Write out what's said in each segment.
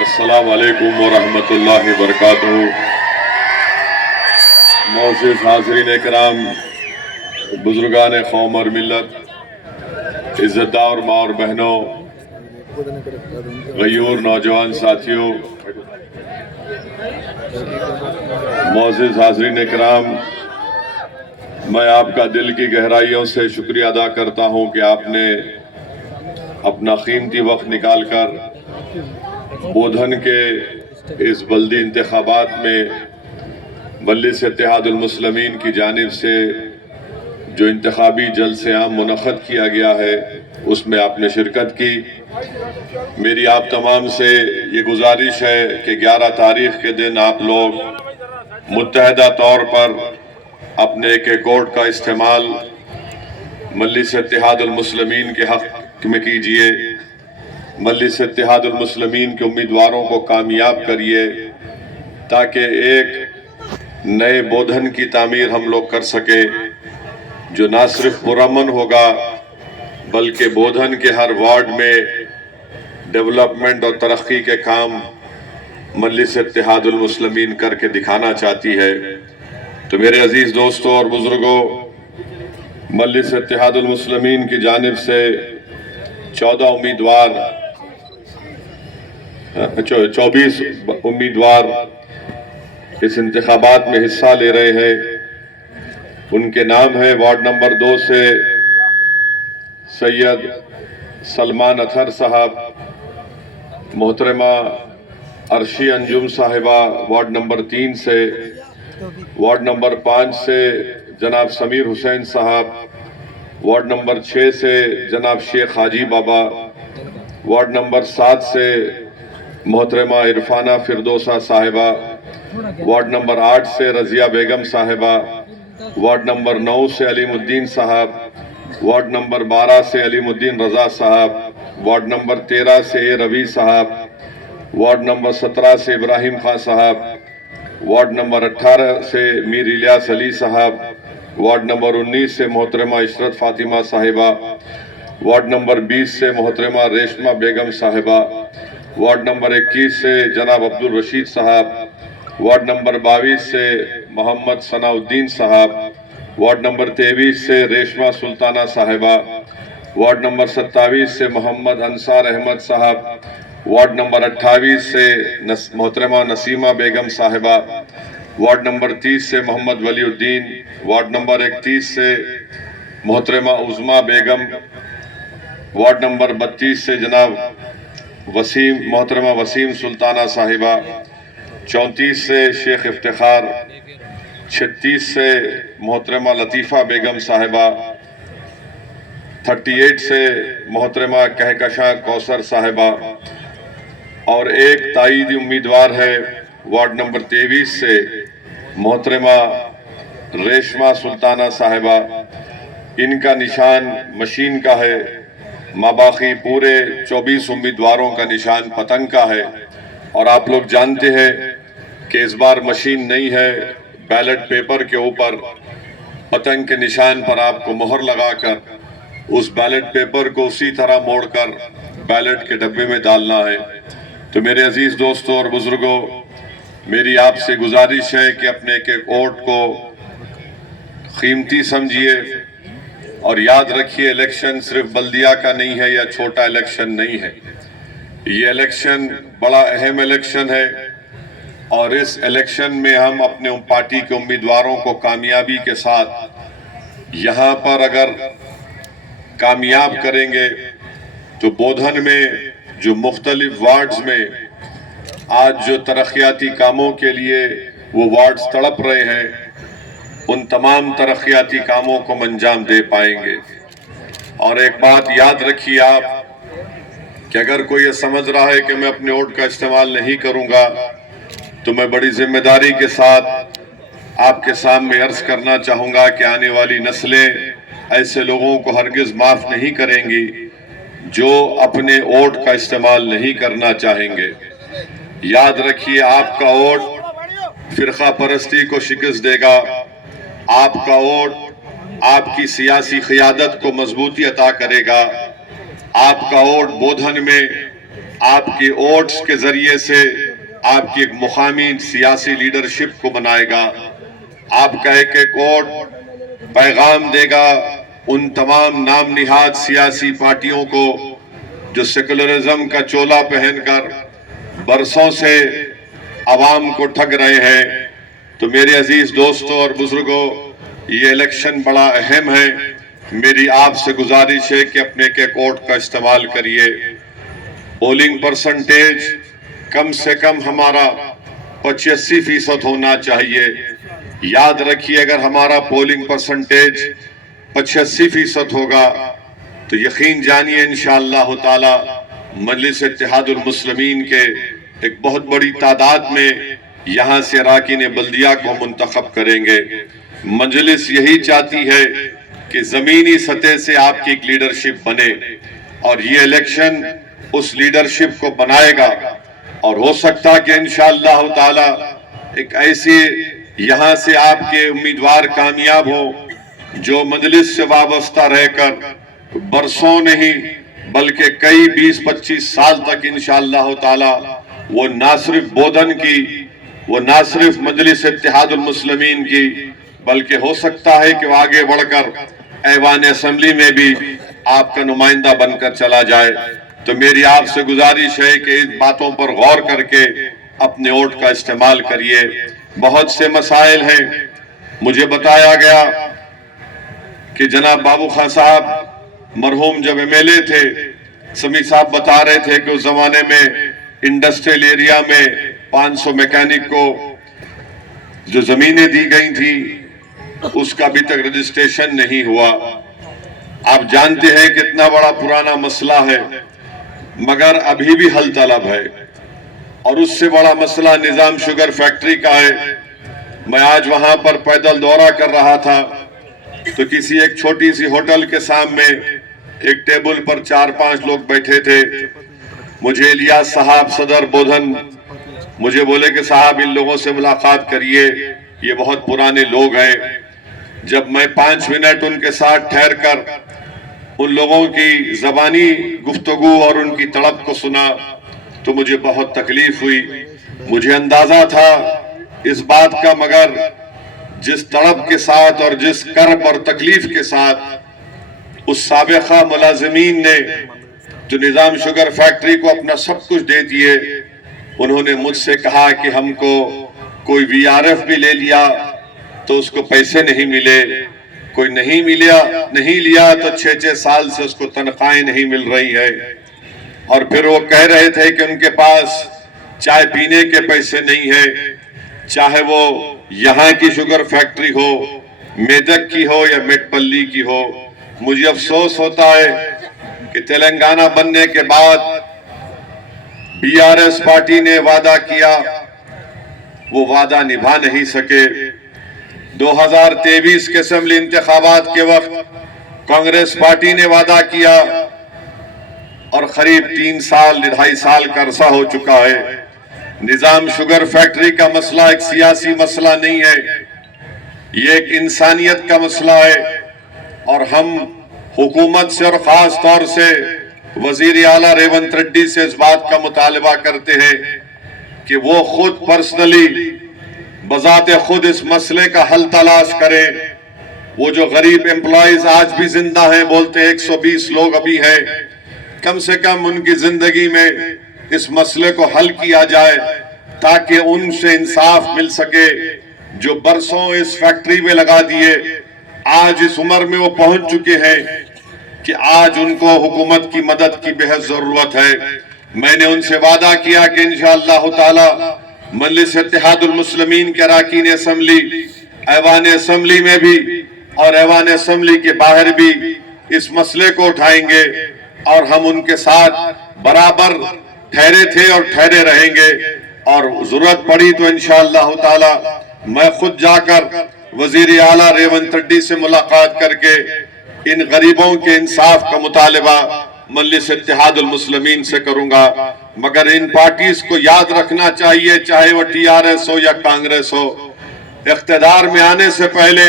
السلام علیکم ورحمۃ اللہ وبرکاتہ۔ معزز حاضرین کرام، بزرگان قوم اور ملت، عزت دار ماں اور بہنوں، غیور نوجوان ساتھیوں، معزز حاضرین کرام، میں آپ کا دل کی گہرائیوں سے شکریہ ادا کرتا ہوں کہ آپ نے اپنا قیمتی وقت نکال کر بودھن کے اس بلدی انتخابات میں مجلس اتحاد المسلمین کی جانب سے جو انتخابی جلسہ عام منعقد کیا گیا ہے اس میں آپ نے شرکت کی۔ میری آپ تمام سے یہ گزارش ہے کہ 11 تاریخ کے دن آپ لوگ متحدہ طور پر اپنے ایک ووٹ کا استعمال مجلس اتحاد المسلمین کے حق میں کیجئے، مجلس اتحاد المسلمین کے امیدواروں کو کامیاب کریے تاکہ ایک نئے بودھن کی تعمیر ہم لوگ کر سکے جو نہ صرف پرامن ہوگا بلکہ بودھن کے ہر وارڈ میں ڈیولپمنٹ اور ترقی کے کام مجلس اتحاد المسلمین کر کے دکھانا چاہتی ہے۔ تو میرے عزیز دوستوں اور بزرگوں، مجلس اتحاد المسلمین کی جانب سے 24 امیدوار اس انتخابات میں حصہ لے رہے ہیں۔ ان کے نام ہیں وارڈ نمبر 2 سے سید سلمان اطہر صاحب، محترمہ عرشی انجم صاحبہ وارڈ نمبر 3 سے، وارڈ نمبر 5 سے جناب سمیر حسین صاحب، وارڈ نمبر 6 سے جناب شیخ حاجی بابا، وارڈ نمبر 7 سے محترمہ عرفانہ فردوسہ صاحبہ، وارڈ نمبر 8 سے رضیہ بیگم صاحبہ، وارڈ نمبر 9 سے علیم الدین صاحب، وارڈ نمبر 12 سے علیم الدین رضا صاحب، وارڈ نمبر 13 سے اے روی صاحب، وارڈ نمبر 17 سے ابراہیم خان صاحب، وارڈ نمبر 18 سے میر الیاس علی صاحب، وارڈ نمبر 19 سے محترمہ عشرت فاطمہ صاحبہ، وارڈ نمبر 20 سے محترمہ ریشمہ بیگم صاحبہ، وارڈ نمبر 21 سے جناب عبد الرشید صاحب، وارڈ نمبر 22 سے محمد ثناء الدین صاحب، وارڈ نمبر 23 سے ریشمہ سلطانہ صاحبہ، وارڈ نمبر 27 سے محمد انصار احمد صاحب، وارڈ نمبر 28 سے محترمہ نسیمہ بیگم صاحبہ، وارڈ نمبر 30 سے محمد ولی الدین، وارڈ نمبر 31 سے محترمہ عظمیٰ بیگم، وارڈ نمبر 32 سے جناب محترمہ وسیم سلطانہ صاحبہ، 34 سے شیخ افتخار، 36 سے محترمہ لطیفہ بیگم صاحبہ، 38 سے محترمہ کہکشاں کوثر صاحبہ، اور ایک تائیدی امیدوار ہے وارڈ نمبر 23 سے محترمہ ریشمہ سلطانہ صاحبہ۔ ان کا نشان مشین کا ہے، ماباقی پورے 24 امیدواروں کا نشان پتنگ کا ہے، اور آپ لوگ جانتے ہیں کہ اس بار مشین نہیں ہے، بیلٹ پیپر کے اوپر پتنگ کے نشان پر آپ کو مہر لگا کر اس بیلٹ پیپر کو اسی طرح موڑ کر بیلٹ کے ڈبے میں ڈالنا ہے۔ تو میرے عزیز دوستوں اور بزرگوں، میری آپ سے گزارش ہے کہ اپنے ایک ووٹ کو قیمتی سمجھیے، اور یاد رکھیے الیکشن صرف بلدیہ کا نہیں ہے یا چھوٹا الیکشن نہیں ہے، یہ الیکشن بڑا اہم الیکشن ہے، اور اس الیکشن میں ہم اپنے پارٹی کے امیدواروں کو کامیابی کے ساتھ یہاں پر اگر کامیاب کریں گے تو بودھن میں جو مختلف وارڈز میں آج جو ترقیاتی کاموں کے لیے وہ وارڈز تڑپ رہے ہیں، ان تمام ترقیاتی کاموں کو انجام دے پائیں گے۔ اور ایک بات یاد رکھیے آپ کہ اگر کوئی یہ سمجھ رہا ہے کہ میں اپنے ووٹ کا استعمال نہیں کروں گا، تو میں بڑی ذمہ داری کے ساتھ آپ کے سامنے عرض کرنا چاہوں گا کہ آنے والی نسلیں ایسے لوگوں کو ہرگز معاف نہیں کریں گی جو اپنے ووٹ کا استعمال نہیں کرنا چاہیں گے۔ یاد رکھیے آپ کا ووٹ فرقہ پرستی کو شکست دے گا، آپ کا ووٹ آپ کی سیاسی قیادت کو مضبوطی عطا کرے گا، آپ کا ووٹ بودھن میں آپ کے ووٹس کے ذریعے سے آپ کی ایک مقامی سیاسی لیڈرشپ کو بنائے گا. آپ کا ایک ایک ووٹ پیغام دے گا ان تمام نام نہاد سیاسی پارٹیوں کو جو سیکولرزم کا چولا پہن کر برسوں سے عوام کو ٹھگ رہے ہیں. تو میرے عزیز دوستوں اور بزرگوں، یہ الیکشن بڑا اہم ہے. میری آپ سے گزارش ہے کہ اپنے ایک ووٹ کا استعمال کریے. پولنگ پرسنٹیج کم سے کم ہمارا 85% ہونا چاہیے. یاد رکھیے، اگر ہمارا پولنگ پرسنٹیج 85% ہوگا تو یقین جانیے انشاءاللہ تعالی مجلس اتحاد المسلمین کے ایک بہت بڑی تعداد میں یہاں سے اراکین بلدیہ کو منتخب کریں گے. مجلس یہی چاہتی ہے کہ زمینی سطح سے آپ کی ایک لیڈرشپ بنے، اور یہ الیکشن اس لیڈرشپ کو بنائے گا. اور ہو سکتا کہ انشاءاللہ تعالی ایک ایسے یہاں سے آپ کے امیدوار کامیاب ہوں جو مجلس سے وابستہ رہ کر برسوں نہیں بلکہ کئی 20-25 سال تک انشاءاللہ تعالی وہ نہ صرف بودھن کی، وہ نہ صرف مجلس اتحاد المسلمین کی، بلکہ ہو سکتا ہے کہ وہ آگے بڑھ کر ایوان اسمبلی میں بھی آپ کا نمائندہ بن کر چلا جائے. تو میری آپ سے گزارش ہے کہ ان باتوں پر غور کر کے اپنے ووٹ کا استعمال کریے. بہت سے مسائل ہیں. مجھے بتایا گیا کہ جناب بابو خان صاحب مرحوم جب MLA تھے، سمیع صاحب بتا رہے تھے کہ اس زمانے میں انڈسٹریل ایریا میں 500 میکینک کو جو زمینیں دی گئی تھی اس کا ابھی تک رجسٹریشن نہیں ہوا. آپ جانتے ہیں کہ اتنا بڑا پرانا مسئلہ ہے، مگر ابھی بھی حل طلب ہے. اور اس سے بڑا مسئلہ نظام شوگر فیکٹری کا ہے. میں آج وہاں پر پیدل دورہ کر رہا تھا تو کسی ایک چھوٹی سی ہوٹل کے سامنے ایک ٹیبل پر 4-5 لوگ بیٹھے تھے. مجھے الیاس صاحب صدر بودھن مجھے بولے کہ صاحب ان لوگوں سے ملاقات کریے، یہ بہت پرانے لوگ ہیں. جب میں 5 منٹ ان کے ساتھ ٹھہر کر ان لوگوں کی زبانی گفتگو اور ان کی تڑپ کو سنا تو مجھے بہت تکلیف ہوئی. مجھے اندازہ تھا اس بات کا، مگر جس تڑپ کے ساتھ اور جس کرب اور تکلیف کے ساتھ اس سابقہ ملازمین نے جو نظام شوگر فیکٹری کو اپنا سب کچھ دے دیے، انہوں نے مجھ سے کہا کہ ہم کو کوئی VRF بھی لے لیا تو اس کو پیسے نہیں ملے، کوئی نہیں لیا تو 6 سال سے اس کو تنخواہیں نہیں مل رہی ہے. اور پھر وہ کہہ رہے تھے کہ ان کے پاس چائے پینے کے پیسے نہیں ہیں، چاہے وہ یہاں کی شوگر فیکٹری ہو، میدک کی ہو یا میٹ پلی کی ہو. مجھے افسوس ہوتا ہے کہ تلنگانہ بننے کے بعد BRS پارٹی نے وعدہ کیا، وہ وعدہ نبھا نہیں سکے. 2023 کے اسمبلی انتخابات کے وقت کانگریس پارٹی نے وعدہ کیا اور قریب 3-2.5 سال کا عرصہ ہو چکا ہے. نظام شوگر فیکٹری کا مسئلہ ایک سیاسی مسئلہ نہیں ہے، یہ ایک انسانیت کا مسئلہ ہے. اور ہم حکومت سے اور خاص طور سے وزیر اعلیٰ ریونت ریڈی سے اس بات کا مطالبہ کرتے ہیں کہ وہ خود پرسنلی بذات خود اس مسئلے کا حل تلاش کریں. وہ جو غریب امپلائیز آج بھی زندہ ہیں، بولتے ہیں 120 لوگ ابھی ہیں، کم سے کم ان کی زندگی میں اس مسئلے کو حل کیا جائے تاکہ ان سے انصاف مل سکے جو برسوں اس فیکٹری میں لگا دیے. آج اس عمر میں وہ پہنچ چکے ہیں کہ آج ان کو حکومت کی مدد کی بہت ضرورت ہے. میں نے ان سے وعدہ کیا کہ انشاءاللہ تعالی مجلس اتحاد المسلمین کے اراکین اسمبلی، ایوان اسمبلی میں بھی اور ایوان اسمبلی کے باہر بھی اس مسئلے کو اٹھائیں گے، اور ہم ان کے ساتھ برابر ٹھہرے تھے اور ٹھہرے رہیں گے. اور ضرورت پڑی تو انشاءاللہ تعالی میں خود جا کر وزیر اعلیٰ ریونت ریڈی سے ملاقات کر کے ان غریبوں کے انصاف کا مطالبہ مجلس اتحاد المسلمین سے کروں گا. مگر ان پارٹیز کو یاد رکھنا چاہیے، چاہے وہ TRS ہو یا کانگریس ہو، اقتدار میں آنے سے پہلے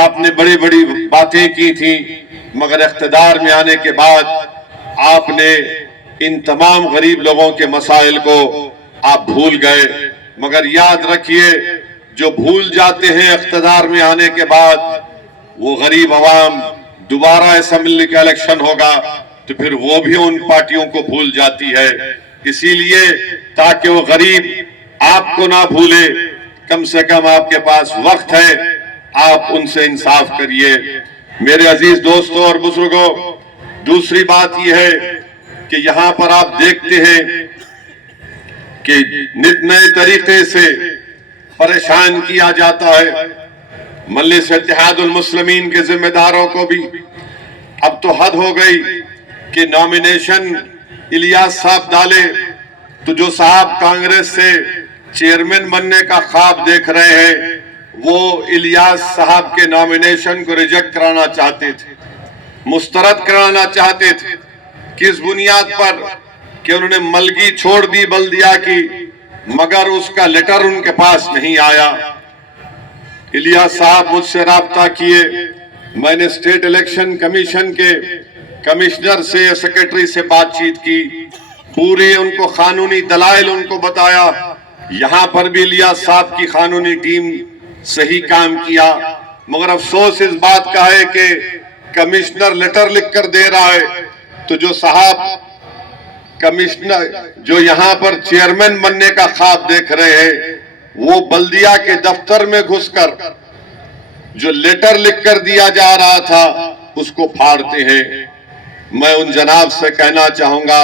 آپ نے بڑی بڑی باتیں کی تھیں، مگر اقتدار میں آنے کے بعد آپ نے ان تمام غریب لوگوں کے مسائل کو آپ بھول گئے. مگر یاد رکھیے جو بھول جاتے ہیں اقتدار میں آنے کے بعد وہ غریب عوام دوبارہ اسمبلی کا الیکشن ہوگا تو پھر وہ بھی ان پارٹیوں کو بھول جاتی ہے. اسی لیے تاکہ وہ غریب آپ کو نہ بھولے کم سے کم آپ کے پاس وقت ہے آپ ان سے انصاف کریے. میرے عزیز دوستوں اور بزرگوں دوسری بات یہ ہے کہ یہاں پر آپ دیکھتے ہیں کہ نت نئے طریقے سے پریشان کیا جاتا ہے. مجلس اتحاد المسلمین کے ذمہ داروں کو بھی اب تو حد ہو گئی کہ نامینیشن الیاس صاحب ڈالے تو جو صاحب کانگریس سے چیئرمین بننے کا خواب دیکھ رہے ہیں وہ الیاس صاحب کے نامینیشن کو ریجیکٹ کرانا چاہتے تھے, مسترد کرانا چاہتے تھے. کس بنیاد پر کہ انہوں نے ملگی چھوڑ دی بلدیہ کی مگر اس کا لیٹر ان کے پاس نہیں آیا. الیاس صاحب مجھ سے رابطہ کیے, میں نے اسٹیٹ الیکشن کمیشن کے کمشنر سے سیکرٹری سے بات چیت کی, پوری ان کو قانونی دلائل ان کو بتایا. یہاں پر بھی الیاس صاحب کی قانونی ٹیم صحیح کام کیا مگر افسوس اس بات کا ہے کہ کمشنر لیٹر لکھ کر دے رہا ہے تو جو صاحب کمشنر جو یہاں پر چیئرمین بننے کا خواب دیکھ رہے ہیں وہ بلدیہ کے دفتر میں گھس کر جو لیٹر لکھ کر دیا جا رہا تھا اس کو پھاڑتے ہیں. میں ان جناب سے کہنا چاہوں گا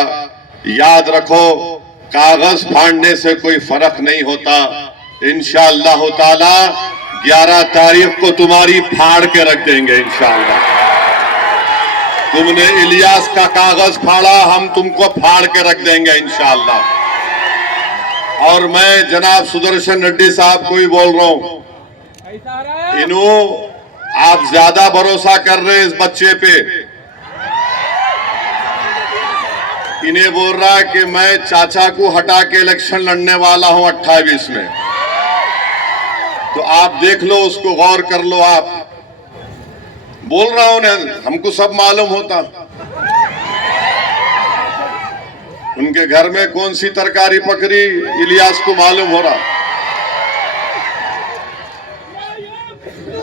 یاد رکھو کاغذ پھاڑنے سے کوئی فرق نہیں ہوتا. انشاءاللہ تعالی 11 تاریخ کو تمہاری پھاڑ کے رکھ دیں گے انشاءاللہ. تم نے الیاس کا کاغذ پھاڑا ہم تم کو پھاڑ کے رکھ دیں گے انشاءاللہ. اور میں جناب سدرشن ریڈی صاحب کو ہی بول رہا ہوں, آپ زیادہ بھروسہ کر رہے اس بچے پہ. انہیں بول رہا ہے کہ میں چاچا کو ہٹا کے الیکشن لڑنے والا ہوں 28 میں, تو آپ دیکھ لو اس کو غور کر لو. آپ بول رہا ہوں ہم کو سب معلوم ہوتا ان کے گھر میں کون سی ترکاری پکری الیاس کو معلوم ہو رہا.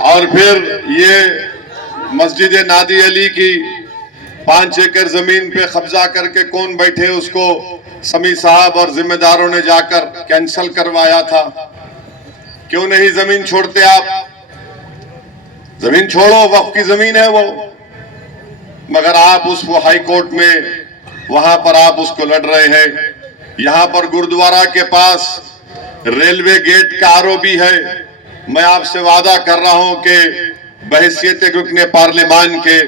اور پھر یہ مسجد نادی علی کی 5 ایکڑ زمین پہ قبضہ کر کے کون بیٹھے اس کو سمیع صاحب اور ذمہ داروں نے جا کر کینسل کروایا تھا. کیوں نہیں زمین چھوڑتے آپ؟ زمین چھوڑو, وقف کی زمین ہے وہ. مگر آپ اس کو ہائی کورٹ میں وہاں پر آپ اس کو لڑ رہے ہیں. یہاں پر گردوارہ کے پاس ریلوے گیٹ کا آر او بھی ہے. میں آپ سے وعدہ کر رہا ہوں کہ بحیثیت رکن پارلیمان کے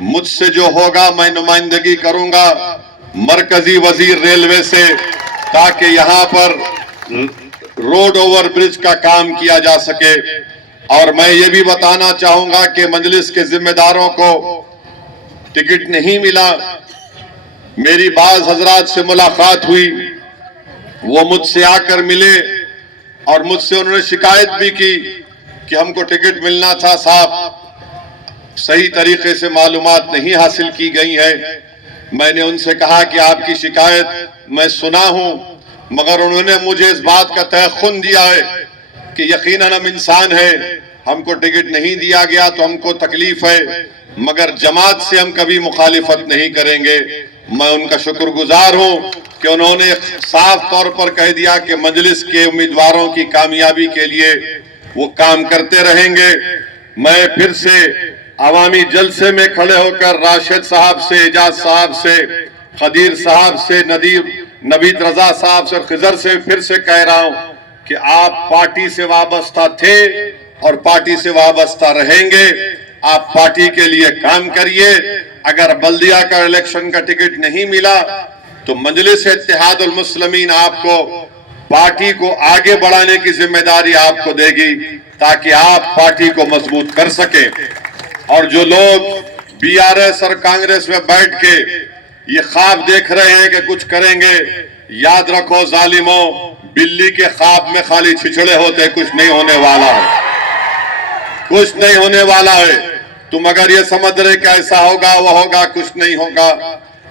مجھ سے جو ہوگا میں نمائندگی کروں گا مرکزی وزیر ریلوے سے تاکہ یہاں پر روڈ اوور برج کا کام کیا جا سکے. اور میں یہ بھی بتانا چاہوں گا کہ مجلس کے ذمہ داروں کو ٹکٹ نہیں ملا. میری بعض حضرات سے ملاقات ہوئی, وہ مجھ سے آ کر ملے اور مجھ سے انہوں نے شکایت بھی کی کہ ہم کو ٹکٹ ملنا تھا صاحب, صحیح طریقے سے معلومات نہیں حاصل کی گئی ہے. میں نے ان سے کہا کہ آپ کی شکایت میں سنا ہوں مگر انہوں نے مجھے اس بات کا تیقن دیا ہے کہ یقیناً ہم انسان ہیں, ہم کو ٹکٹ نہیں دیا گیا تو ہم کو تکلیف ہے مگر جماعت سے ہم کبھی مخالفت نہیں کریں گے. میں ان کا شکر گزار ہوں کہ انہوں نے صاف طور پر کہہ دیا کہ مجلس کے امیدواروں کی کامیابی کے لیے وہ کام کرتے رہیں گے. میں پھر سے عوامی جلسے میں کھڑے ہو کر راشد صاحب سے, اعجاز صاحب سے, قدیر صاحب سے, نوید رضا صاحب سے, خضر سے پھر سے کہہ رہا ہوں کہ آپ پارٹی سے وابستہ تھے اور پارٹی سے وابستہ رہیں گے. آپ پارٹی کے لیے کام کریے. اگر بلدیہ کا الیکشن کا ٹکٹ نہیں ملا تو مجلس اتحاد المسلمین آپ کو پارٹی کو آگے بڑھانے کی ذمہ داری آپ کو دے گی تاکہ آپ پارٹی کو مضبوط کر سکیں. اور جو لوگ بی آر ایس اور کانگریس میں بیٹھ کے یہ خواب دیکھ رہے ہیں کہ کچھ کریں گے, یاد رکھو ظالموں, بلی کے خواب میں خالی چھچڑے ہوتے, کچھ نہیں ہونے والا ہے, کچھ نہیں ہونے والا ہے. تم اگر یہ سمجھ رہے کہ ایسا ہوگا وہ ہوگا, کچھ نہیں ہوگا.